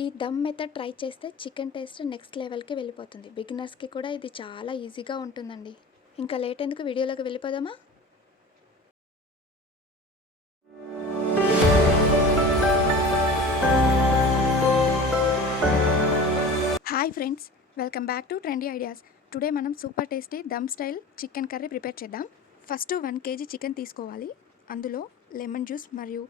ఈ dum method try చేస్తే chicken taste next లెవెల్కి వెళ్ళిపోతుంది. బిగినర్స్కి కూడా ఇది చాలా ఈజీగా ఉంటుందండి. ఇంకా లేట్ ఎందుకు, వీడియోలోకి వెళ్ళిపోదామా? Hi friends, welcome back to trendy ideas. Today మనం super tasty dum style chicken curry prepare చేద్దాం. ఫస్ట్ 1 kg చికెన్ తీసుకోవాలి. అందులో లెమన్ జ్యూస్ మరియు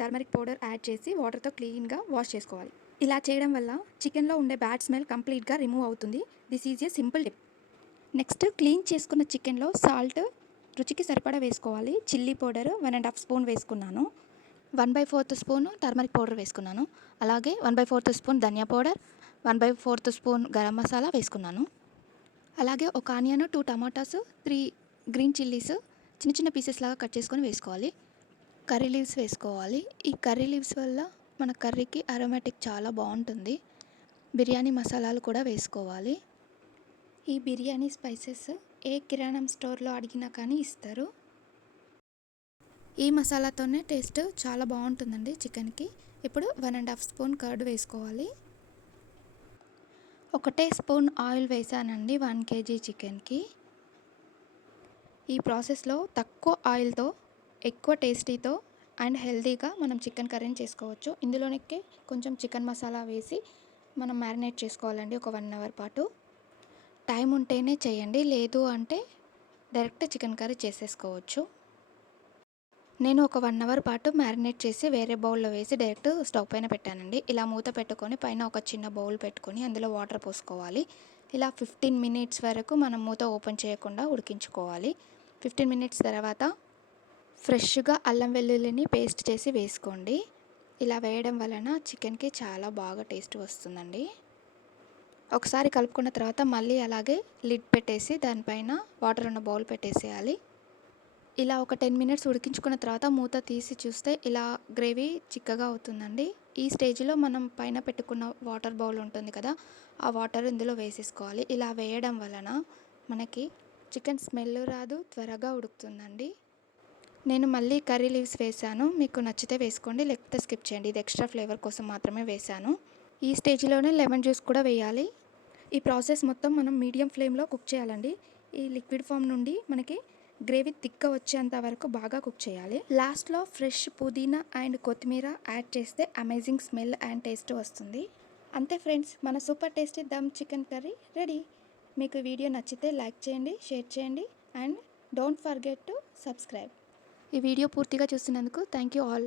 టర్మరిక్ పౌడర్ యాడ్ చేసి వాటర్తో క్లీన్గా వాష్ చేసుకోవాలి. ఇలా చేయడం వల్ల చికెన్లో ఉండే బ్యాడ్ స్మెల్ కంప్లీట్గా రిమూవ్ అవుతుంది. This is a simple tip. Next clean చేసుకున్న చికెన్లో సాల్ట్ రుచికి సరిపడా వేసుకోవాలి. చిల్లీ పౌడర్ 1.5 స్పూన్ వేసుకున్నాను. 1/4 స్పూన్ టర్మరిక్ పౌడర్ వేసుకున్నాను. అలాగే 1/4 స్పూన్ ధనియా పౌడర్, 1/4 స్పూన్ గరం మసాలా వేసుకున్నాను. అలాగే ఒక ఆనియన్, 2 టమాటాస్, 3 గ్రీన్ చిల్లీస్ చిన్న చిన్న పీసెస్ లాగా కట్ చేసుకొని వేసుకోవాలి. కర్రీ లీవ్స్ వేసుకోవాలి. ఈ కర్రీ లీవ్స్ వల్ల మన కర్రీకి అరోమాటిక్ చాలా బాగుంటుంది. బిర్యానీ మసాలాలు కూడా వేసుకోవాలి. ఈ బిర్యానీ స్పైసెస్ ఏ కిరాణం స్టోర్లో అడిగినా కానీ ఇస్తారు. ఈ మసాలాతోనే టేస్ట్ చాలా బాగుంటుందండి చికెన్కి. ఇప్పుడు 1.5 స్పూన్ కర్డ్ వేసుకోవాలి. ఒకటే స్పూన్ ఆయిల్ వేసానండి 1 kg చికెన్కి. ఈ ప్రాసెస్లో తక్కువ ఆయిల్తో ఎక్కువ టేస్టీతో అండ్ హెల్తీగా మనం చికెన్ కర్రీని చేసుకోవచ్చు. ఇందులోనే కొంచెం చికెన్ మసాలా వేసి మనం మ్యారినేట్ చేసుకోవాలండి ఒక 1 అవర్ పాటు. టైం ఉంటేనే చేయండి, లేదు అంటే డైరెక్ట్ చికెన్ కర్రీ చేసేసుకోవచ్చు. నేను ఒక 1 అవర్ పాటు మ్యారినేట్ చేసి వేరే బౌల్లో వేసి డైరెక్ట్ స్టవ్ పైన పెట్టానండి. ఇలా మూత పెట్టుకొని పైన ఒక చిన్న బౌల్ పెట్టుకొని అందులో వాటర్ పోసుకోవాలి. ఇలా 15 మినిట్స్ వరకు మనం మూత ఓపెన్ చేయకుండా ఉడికించుకోవాలి. 15 మినిట్స్ తర్వాత ఫ్రెష్గా అల్లం వెల్లుల్లిని పేస్ట్ చేసి వేసుకోండి. ఇలా వేయడం వలన చికెన్కి చాలా బాగా టేస్ట్ వస్తుందండి. ఒకసారి కలుపుకున్న తర్వాత మళ్ళీ అలాగే లిడ్ పెట్టేసి దానిపైన వాటర్ ఉన్న బౌల్ పెట్టేసేయాలి. ఇలా ఒక 10 మినిట్స్ ఉడికించుకున్న తర్వాత మూత తీసి చూస్తే ఇలా గ్రేవీ చిక్కగా అవుతుందండి. ఈ స్టేజ్లో మనం పైన పెట్టుకున్న వాటర్ బౌల్ ఉంటుంది కదా, ఆ వాటర్ ఇందులో వేసేసుకోవాలి. ఇలా వేయడం వలన మనకి చికెన్ స్మెల్ రాదు, త్వరగా ఉడుకుతుందండి. నేను మళ్ళీ కర్రీ లీవ్స్ వేసాను. మీకు నచ్చితే వేసుకోండి, లేకపోతే స్కిప్ చేయండి. ఇది ఎక్స్ట్రా ఫ్లేవర్ కోసం మాత్రమే వేసాను. ఈ స్టేజ్లోనే లెమన్ జ్యూస్ కూడా వేయాలి. ఈ ప్రాసెస్ మొత్తం మనం మీడియం ఫ్లేమ్లో కుక్ చేయాలండి. ఈ లిక్విడ్ ఫామ్ నుండి మనకి గ్రేవీ థిక్గా వచ్చేంత వరకు బాగా కుక్ చేయాలి. లాస్ట్లో ఫ్రెష్ పుదీనా అండ్ కొత్తిమీర యాడ్ చేస్తే అమేజింగ్ స్మెల్ అండ్ టేస్ట్ వస్తుంది. అంతే ఫ్రెండ్స్, మన super tasty dum chicken curry ready. మీకు వీడియో నచ్చితే లైక్ చేయండి, షేర్ చేయండి and don't forget to subscribe. ఈ వీడియో పూర్తిగా చూస్తున్నందుకు థ్యాంక్ యూ ఆల్.